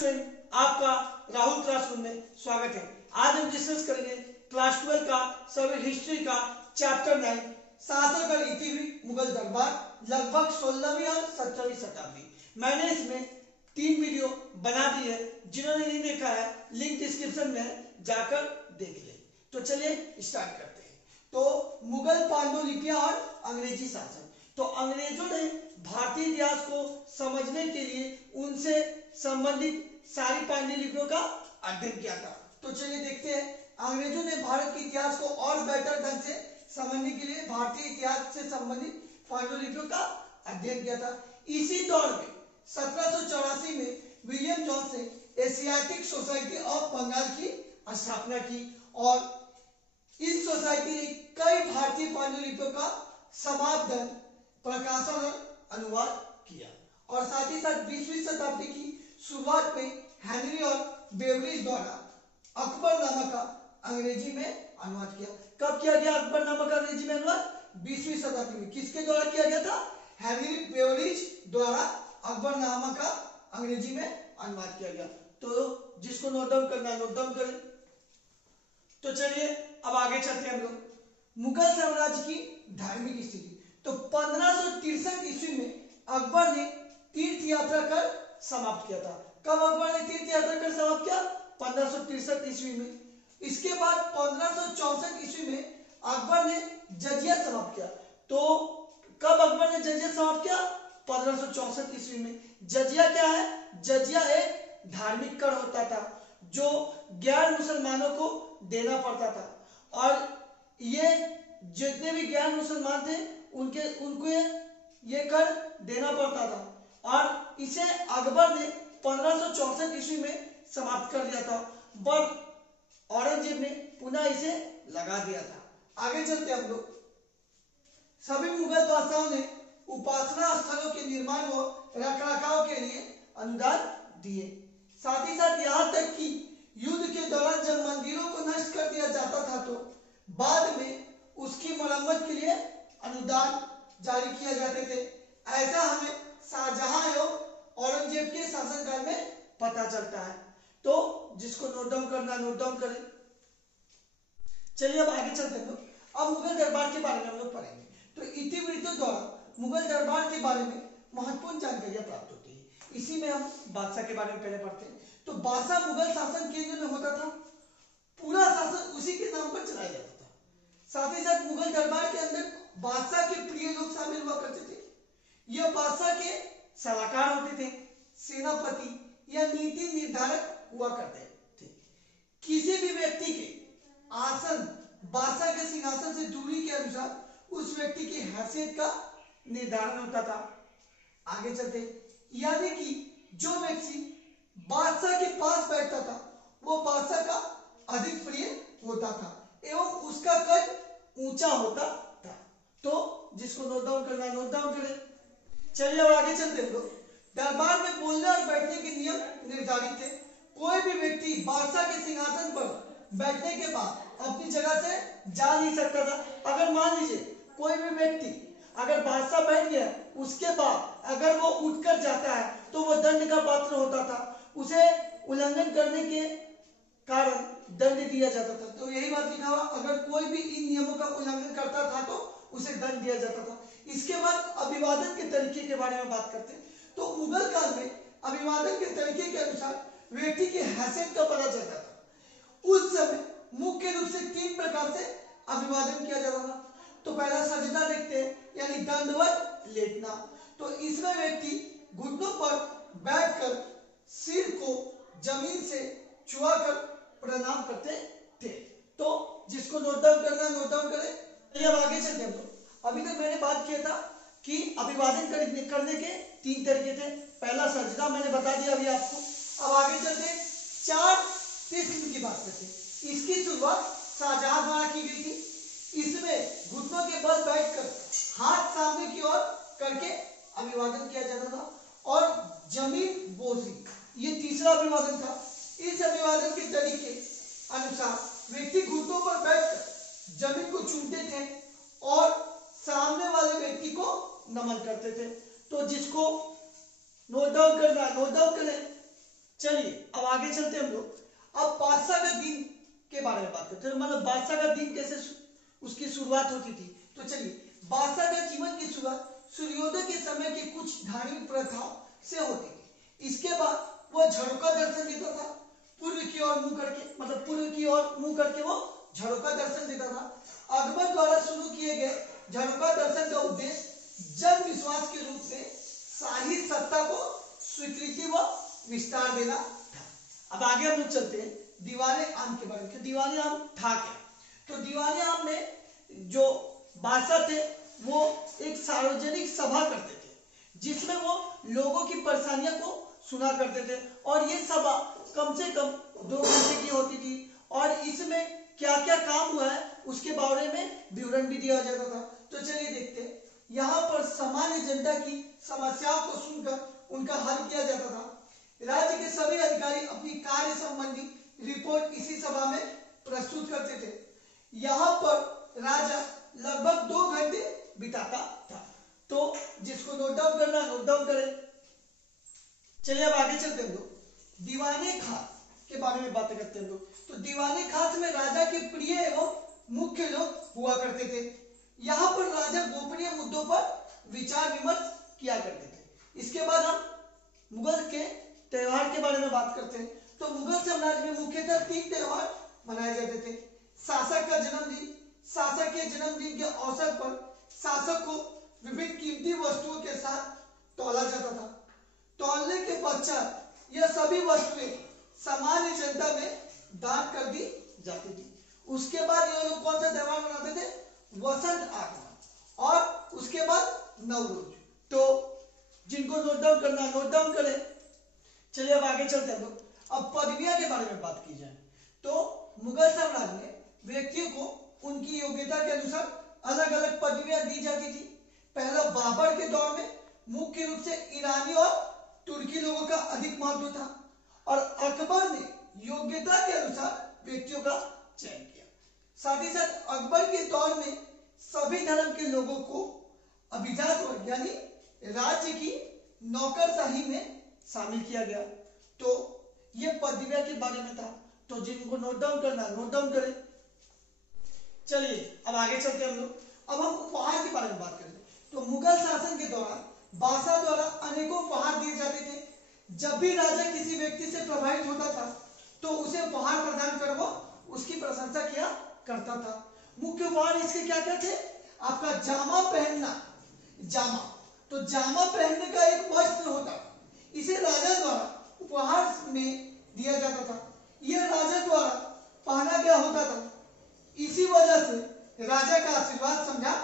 Student, आपका Rahul classroom में स्वागत है। आज हम डिस्कस करेंगे क्लास 12 का सिविल हिस्ट्री का चैप्टर 9 शासकगढ़ इतिवृत्त मुगल दरबार लगभग 16वीं और 17वीं शताब्दी। मैंने इसमें 3 वीडियो बना दी है, जिन्होंने नहीं देखा है लिंक डिस्क्रिप्शन में जाकर देख ले। तो चलिए स्टार्ट करते हैं। तो मुगल पांडुलिपियां और अंग्रेजी शासन। तो अंग्रेजों ने भारतीय इतिहास को समझने के लिए उनसे संबंधित सारी पांडुलिपियों का अध्ययन किया था। तो चलिए देखते हैं, अंग्रेजों ने भारत के इतिहास को और बेहतर ढंग से समझने के लिए भारतीय इतिहास से संबंधित पांडुलिपियों का अध्ययन किया था। इसी दौर में 1784 में विलियम जॉन्स ने एशियाटिक सोसाइटी ऑफ बंगाल की स्थापना की और इस सोसाइटी ने कई भारतीय पांडुलिपियों का समापन, प्रकाशन और अनुवाद किया। और साथ ही साथ 20वीं शताब्दी की शुरुआत में हेनरी और बेवरिज द्वारा अकबरनामा का अंग्रेजी में अनुवाद किया। कब किया गया अकबरनामा का अंग्रेजी में अनुवाद? 20वीं शताब्दी में। किसके द्वारा किया गया था? हेनरी बेवरिज द्वारा अकबरनामा का अंग्रेजी में अनुवाद किया गया। तो जिसको नोट डाउन करना है नोट डाउन करें। तो चलिए अब आगे चलते हैं हम लोग। मुगल साम्राज्य की धार्मिक स्थिति। तो 1563 ईस्वी में अकबर ने तीर्थ यात्रा कर समाप्त किया था। कब अकबर ने तीर्थ यात्रा कर समाप्त किया? 1563 ईस्वी में। इसके बाद 1564 ईस्वी में अकबर ने जजिया समाप्त किया। तो कब अकबर ने जजिया समाप्त किया? 1564 ईस्वी में। जजिया क्या है? जजिया एक धार्मिक कर होता था जो गैर मुसलमानों को देना पड़ता था और ये जितने भी गैर मुसलमान थे उनको ये कर देना पड़ता था और इसे अकबर ने 1564 ईस्वी में समाप्त कर दिया था, पर औरंगजेब ने पुनः इसे लगा दिया था। आगे चलते हम लोग। सभी मुगल बादशाहों ने उपासना स्थलों के निर्माण व रखरखाव के लिए अनुदान दिए। साथ ही साथ यहाँ तक कि युद्ध के दौरान जब मंदिरों को नष्ट कर दिया जाता था तो बाद में उसकी मरम्मत के लिए अनुदान जारी किए जाते थे। ऐसा हमें शाहजहां एवं औरंगजेब के शासनकाल में पता चलता है। तो जिसको नोट डाउन करना नोट डाउन करें। चलिए अब आगे चलते हैं। अब मुगल दरबार के बारे में हम लोग पढ़ेंगे। तो इतिवृत्तों द्वारा मुगल दरबार के बारे में महत्वपूर्ण जानकारियां प्राप्त होती है। इसी में हम बादशाह के बारे में पहले पढ़ते हैं। तो बादशाह मुगल शासन केंद्र में होता था, पूरा शासन उसी के नाम पर चलाया जाता था। साथ ही साथ मुगल दरबार के अंदर बादशाह के प्रिय लोग शामिल हुआ करते थे। यह बादशाह के सलाहकार होते थे, सेनापति या नीति निर्धारक हुआ करते थे। किसी भी व्यक्ति के आसन बादशाह के सिंहासन से दूरी के अनुसार उस व्यक्ति की हैसियत का निर्धारण होता था। आगे चलते, यानी कि जो व्यक्ति बादशाह के पास बैठता था वो बादशाह का अधिक प्रिय होता था एवं उसका कद ऊंचा होता था। तो जिसको नोट डाउन करना है नोट डाउन करें। चलिए अब आगे चलते हैं। दरबार में बोलने और बैठने के नियम निर्धारित थे। कोई भी व्यक्ति बादशाह के सिंहासन पर बैठने के बाद अपनी जगह से जा नहीं सकता था। अगर मान लीजिए कोई भी व्यक्ति अगर बादशाह बैठ गया उसके बाद अगर वो उठकर जाता है तो वो दंड का पात्र होता था। उसे उल्लंघन करने के कारण दंड दिया जाता था। तो यही बात लिखा हुआ, अगर कोई भी इन नियमों का उल्लंघन करता था तो उसे दंड दिया जाता था। इसके बाद अभिवादन के तरीके के बारे में बात करते हैं। तो मुगल काल में अभिवादन के तरीके के अनुसार व्यक्ति की हैसियत का पता चलता था। उस समय मुख्य रूप से 3 प्रकार से अभिवादन किया जाता था। तो पहला सजदा देखते हैं, यानी दंडवत लेटना। तो इसमें व्यक्ति घुटनों पर बैठकर सिर को जमीन से छुआकर प्रणाम करते थे। तो जिसको नोट डाउन करना है नोट डाउन करें। चलिए अब आगे चलते हैं। अभी तक मैंने बात किया था कि अभिवादन करने के 3 तरीके थे। पहला सजदा मैंने बता दिया अभी आपको। अब आगे चलते 4 किस्म की बात करते हैं। इसकी शुरुआत शाहजहां द्वारा की गई थी। इसमें घुटनों के बल बैठकर हाथ सामने की ओर करके अभिवादन किया जाता था और जमीन बोसी ये तीसरा अभिवादन था। इस अभिवादन के तरीके अनुसार व्यक्ति घुटनों पर बैठकर जमीन को चूमते थे और सामने वाले व्यक्ति को नमन करते थे। तो जिसको नोट डाउन करना नोट डाउन करें। चलिए अब आगे चलते हैं हम लोग। अब बादशाह का दिन के बारे में बात करते हैं, मतलब बादशाह का दिन कैसे उसकी शुरुआत होती थी। तो चलिए, बादशाह का जीवन की शुरुआत सूर्योदय के समय की कुछ धार्मिक प्रथाओं से होती थी। इसके बाद वह झरोका दर्शन देता था, पूर्व की ओर मुंह करके, मतलब पूर्व की ओर मुंह करके वो झरोका दर्शन देता था। अकबर द्वारा शुरू किए गए झरोका दर्शन का उद्देश्य जन विश्वास के रूप में शाही सत्ता को स्वीकृति व विस्तार देना था। अब आगे हम लोग चलते हैं दीवाने आम के बारे में। दीवाने आम था क्या? तो दीवाने आम में जो बादशाह थे वो एक सार्वजनिक सभा करते थे जिसमें वो लोगों की परेशानियों को सुना करते थे, और ये सभा कम से कम 2 घंटे की होती थी, और इसमें क्या क्या काम हुआ है उसके बारे में विवरण भी दिया जाता था। तो चलिए देखते हैं। यहाँ पर सामान्य जनता की समस्याओं को सुनकर उनका हल किया जाता था। राज्य के सभी अधिकारी अपनी कार्य संबंधी रिपोर्ट इसी सभा में प्रस्तुत करते थे। यहाँ पर राजा लगभग 2 घंटे बिताता था। तो जिसको नोट डाउन करना नोट डाउन करें। चलिए अब आगे चलते हैं लोग दीवाने खास के बारे में बातें करते हैं लोग। तो दीवाने खास में राजा के प्रिय एवं मुख्य लोग हुआ करते थे। यहाँ पर राजा गोपनीय मुद्दों पर विचार विमर्श किया करते थे। इसके बाद हम मुगल के त्योहार के बारे में बात करते हैं। तो मुगल साम्राज्य में मुख्यतः 3 त्योहार मनाए जाते थे। शासक का जन्मदिन, शासक के जन्मदिन के अवसर पर शासक को विभिन्न कीमती वस्तुओं के साथ तौला जाता था। तौलने के पश्चात यह सभी वस्तुएं सामान्य जनता में दान कर दी जाती थी। उसके बाद ये लोग कौन सा त्योहार मनाते थे? वसंत आगमन, और उसके बाद नवरोज। तो जिनको नोट डाउन करना नोट डाउन करें। चलिए अब आगे चलते हैं लोग। अब पदवियां के बारे में बात की जाए तो मुगल साम्राज्य में व्यक्तियों को उनकी योग्यता के अनुसार अलग अलग पदवियां दी जाती थी। पहला बाबर के दौर में मुख्य रूप से ईरानी और तुर्की लोगों का अधिक महत्व था, और अकबर ने योग्यता के अनुसार व्यक्तियों का चयन किया। साथ ही साथ अकबर के दौर में सभी धर्म के लोगों को अभिजात वर्ग यानी राज्य की नौकरशाही में शामिल किया गया। तो ये पदवियां के बारे में था। तो जिनको नोट डाउन करना नोट डाउन करें। चलिए अब आगे चलते हैं हम लोग। अब हम उपहार के बारे में बात करेंगे। तो मुगल शासन के दौरान बादशाह द्वारा अनेकों उपहार दिए जाते थे। जब भी राजा किसी व्यक्ति से प्रभावित होता था तो उसे उपहार प्रदान कर वो उसकी प्रशंसा किया करता था। मुख्य उपहार इसके क्या क्या थे? आपका जामा पहनना, जामा, तो जामा पहनने का एक वस्त्र होता, इसे राजा द्वारा उपहार में दिया जाता था। यह राजा द्वारा पहना गया होता था, इसी वजह से राजा का आशीर्वाद समझा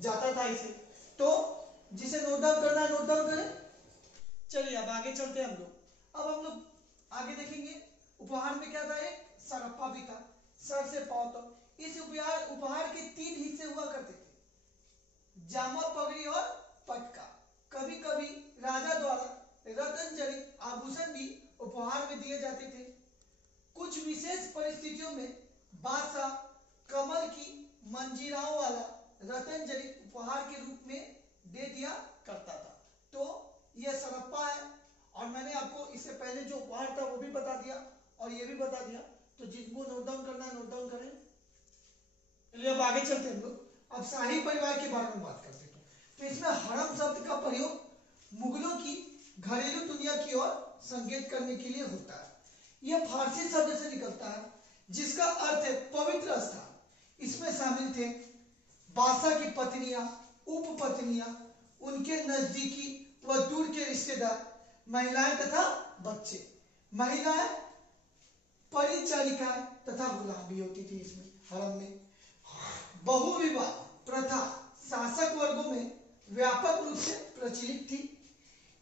जाता था इसे। तो जिसे नोट डाउन करना है नोट डाउन करें। चलिए अब आगे चलते हैं हम लोग। अब हम लोग आगे देखेंगे उपहार में क्या था? एक सरप्पा भी था, सर से पांव तक। इस उपहार के 3 हिस्से हुआ करते थे, जामा, पगड़ी और पटका। कभी कभी राजा द्वारा रत्न जड़ित आभूषण भी उपहार में दिए जाते थे। कुछ विशेष परिस्थितियों में बादशाह कमल की मंजीराओं वाला रत्न जड़ित उपहार के रूप में दे दिया करता था। तो यह सरप्पा है, और मैंने आपको इससे पहले जो उपहार था वो भी बता दिया और ये भी बता दिया। तो जिनको नोट डाउन करना है नोट डाउन करें। चलिए अब आगे चलते हैं हम लोग। अब शाही परिवार के बारे में बात करते हैं। तो इसमें हरम शब्द का प्रयोग मुगलों की घरेलू दुनिया की ओर संकेत करने के लिए होता है। यह फारसी शब्द से निकलता है जिसका अर्थ है पवित्र स्थान। इसमें शामिल थे बादशाह की पत्नियां, उपपत्नियां, उनके नजदीकी व दूर के रिश्तेदार, महिलाएं तथा बच्चे। महिलाएं परिचारिकाएं तथा गुलाम भी होती थी इसमें हरम में। बहुविवाह प्रथा शासक वर्गों में व्यापक रूप से प्रचलित थी।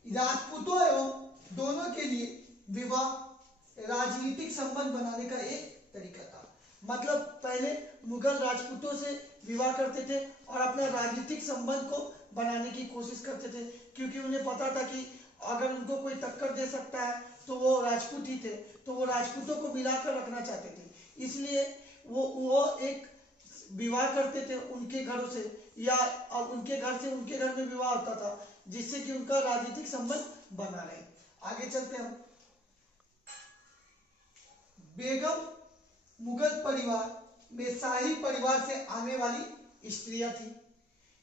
राजपूतों एवं दोनों के लिए विवाह राजनीतिक संबंध बनाने का एक तरीका था। मतलब पहले मुगल राजपूतों से विवाह करते थे और अपना राजनीतिक संबंध को बनाने की कोशिश करते थे, क्योंकि उन्हें पता था कि अगर उनको कोई टक्कर दे सकता है तो वो राजपूत ही थे, तो वो राजपूतों को मिलाकर रखना चाहते थे। इसलिए वो एक विवाह करते थे उनके घरों से, या उनके घर से उनके घर में विवाह होता था, जिससे कि उनका राजनीतिक संबंध बना रहे। आगे चलते हम। बेगम मुगल परिवार में शाही परिवार से आने वाली स्त्रियां थी।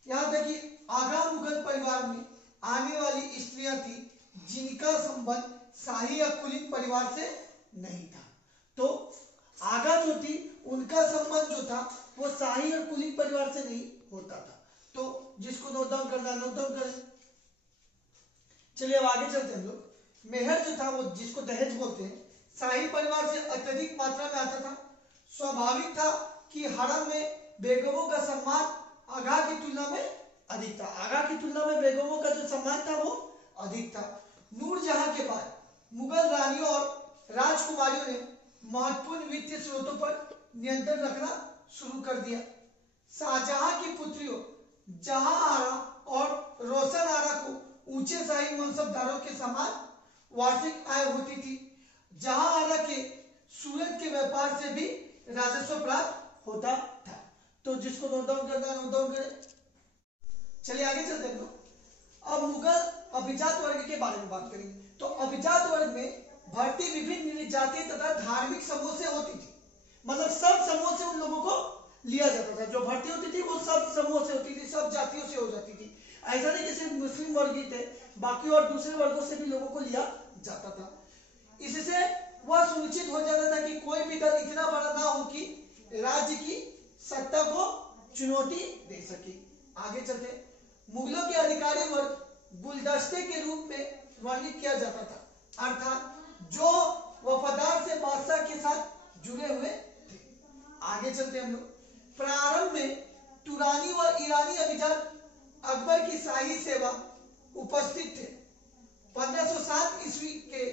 यहाँ देखिए आगा मुगल परिवार में आने वाली स्त्रियां थी जिनका संबंध शाही या कुलीन परिवार से नहीं था। तो आगा जो थी उनका संबंध जो था वो शाही और कुलीन परिवार से नहीं होता था। तो जिसको नोट डाउन करना है नोट डाउन करें। चलिए अब आगे चलते हैं हम लोग। मेहर जो था वो जिसको दहेज बोलते हैं शाही परिवार से अत्यधिक मात्रा में आता था। स्वाभाविक था कि हरम में बेगमों का सम्मान आगा की तुलना में अधिक था। आगा की तुलना में बेगमों का जो सम्मान था वो अधिक था। नूरजहां के बाद मुगल रानियों और राजकुमारियों ने महत्वपूर्ण वित्तीय स्रोतों पर नियंत्रण रखना शुरू कर दिया। शाहजहां की पुत्रियों जहां आरा और रोशन आरा को ऊंचे शाही मनसबदारों के समान वार्षिक आय होती थी। जहां आरा के सूरत के व्यापार से भी राजस्व प्राप्त होता था। तो जिसको नोट डाउन करना है नोट डाउन करें। चलिए आगे चलते हैं। अब मुगल अभिजात वर्ग के बारे में बात करेंगे। तो अभिजात वर्ग में भर्ती विभिन्न जातीय तथा धार्मिक समूह से होती थी। मतलब सब समूह से उन लोगों को लिया जाता था। जो भर्ती होती थी वो सब समूह से होती थी, सब जातियों से हो जाती थी। ऐसा नहीं कि सिर्फ मुस्लिम वर्ग ही थे, बाकी और दूसरे वर्गों से भी लोगों को लिया जाता था। इससे वह सुनिश्चित हो जाता था कि कोई भी दल इतना बड़ा ना हो कि राज्य की सत्ता को चुनौती दे सके। आगे चलते मुगलों के अधिकारी वर्ग गुलदस्ते के रूप में वर्णित किया जाता था, अर्थात जो वफादार से बादशाह के साथ जुड़े हुए थे। आगे चलते हम लोग। प्रारंभ में तुरानी व ईरानी अभिजात अकबर की शाही सेवा उपस्थित थे। 1507 ईस्वी के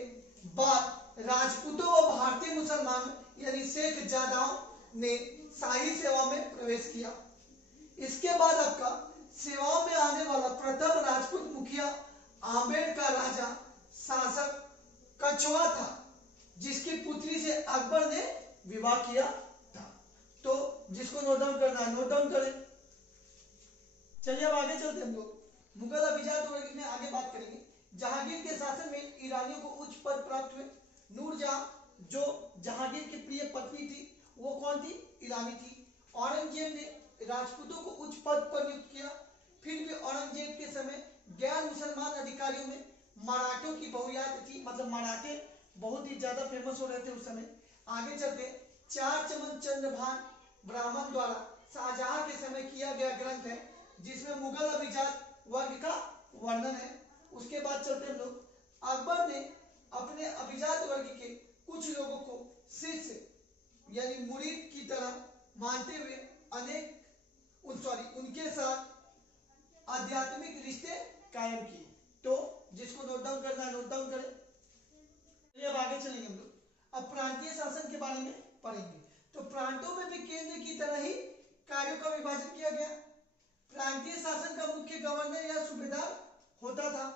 बाद राजपूतों व भारतीय मुसलमान यानी शेख जादाओं ने शाही सेवा में प्रवेश किया। इसके बाद आपका सेवाओं में आने वाला प्रथम राजपूत मुखिया आमेर का राजा शासक कछवा था, जिसकी पुत्री से अकबर ने विवाह किया था। तो जिसको नोट डाउन करना है नोट डाउन करें। चलिए अब आगे चलते हम लोग। मुगल अभिजात वर्ग में आगे बात करेंगे। जहांगीर के शासन में ईरानियों को उच्च पद प्राप्त हुए। नूरजहां जो जहांगीर की प्रिय पत्नी थी वो कौन थी? ईरानी थी। औरंगजेब ने राजपूतों को उच्च पद पर नियुक्त किया। फिर भी औरंगजेब के समय गैर मुसलमान अधिकारियों में मराठों की बहुयात थी। मतलब मराठे बहुत ही ज्यादा फेमस हो रहे थे उस समय। आगे चलते चार चमन चंद्रभान ब्राह्मण द्वारा शाहजहां के समय किया गया ग्रंथ है जिसमें मुगल अभिजात वर्ग का वर्णन है। उसके बाद चलते हम लोग। अकबर ने अपने अभिजात वर्ग के कुछ लोगों को शिष्य यानी मुरीद की तरह मानते हुए उनके साथ आध्यात्मिक रिश्ते कायम किए। तो जिसको नोट डाउन करना है नोट डाउन करें। चलिए अब आगे चलेंगे हम लोग। अब प्रांतीय शासन के बारे में पढ़ेंगे। तो प्रांतों में भी केंद्र की तरह ही कार्यों का विभाजन किया गया। प्रांतीय शासन का मुख्य गवर्नर या सूबेदार होता था।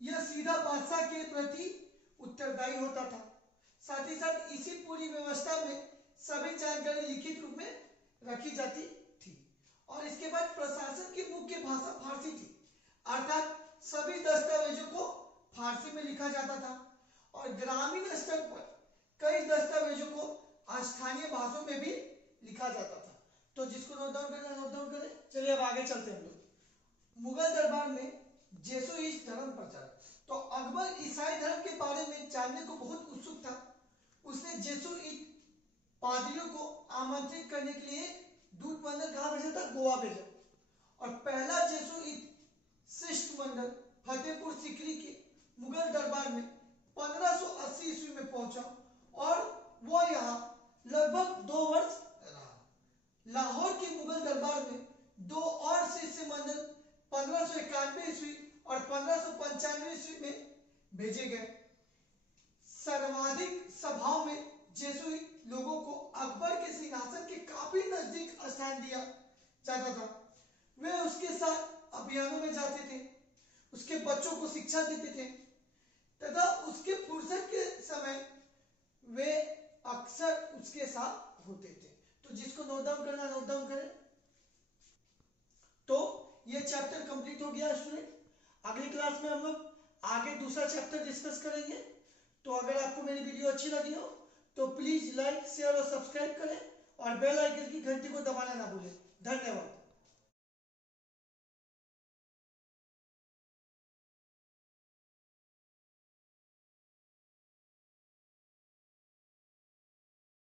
यह सीधा बादशाह के प्रति उत्तरदायी होता था। साथ ही साथ इसी पूरी व्यवस्था में सभी जानकारी लिखित रूप में रखी जाती थी। और इसके बाद प्रशासन की मुख्य भाषा फारसी थी, अर्थात सभी दस्तावेजों को फारसी में लिखा जाता था। और ग्रामीण स्तर पर कई दस्तावेजों को स्थानीय भाषाओं में भी लिखा जाता था। तो जिसको नोट डाउन करना नोट डाउन करें। चलिए अब आगे चलते हैं हम लोग। मुगल दरबार में जेसुइट धर्म प्रचार। तो अकबर ईसाई धर्म के बारे में जानने को बहुत उत्सुक था। उसने जेसुइट पादरियों को आमंत्रित करने के लिए दूतमंडल कहां भेजा था? गोवा भेजा। और पहला जेसुइट शिष्टमंडल फतेहपुर सीकरी के मुगल दरबार में 1580 ईस्वी में पहुंचा और वो यहाँ लगभग 2 वर्ष रहा। लाहौर के मुगल दरबार में 2 और शिष्य मंडल 1591 ईस्वी और 1595 ईस्वी में भेजे गए। सर्वाधिक सभाओं में जेसुइट लोगों को अकबर के सिंहासन के काफी नजदीक स्थान दिया जाता था। वे उसके साथ अभियानों में जाते थे, उसके बच्चों को शिक्षा देते थे तथा उसके फुर्सत के समय वे अक्सर उसके साथ होते थे। तो जिसको नोट डाउन करना नोट डाउन करें। तो ये चैप्टर कंप्लीट हो गया स्टूडेंट। अगली क्लास में हम लोग आगे दूसरा चैप्टर डिस्कस करेंगे। तो अगर आपको मेरी वीडियो अच्छी लगी हो तो प्लीज लाइक शेयर और सब्सक्राइब करें और बेल आइकन की घंटी को दबाना ना भूलें।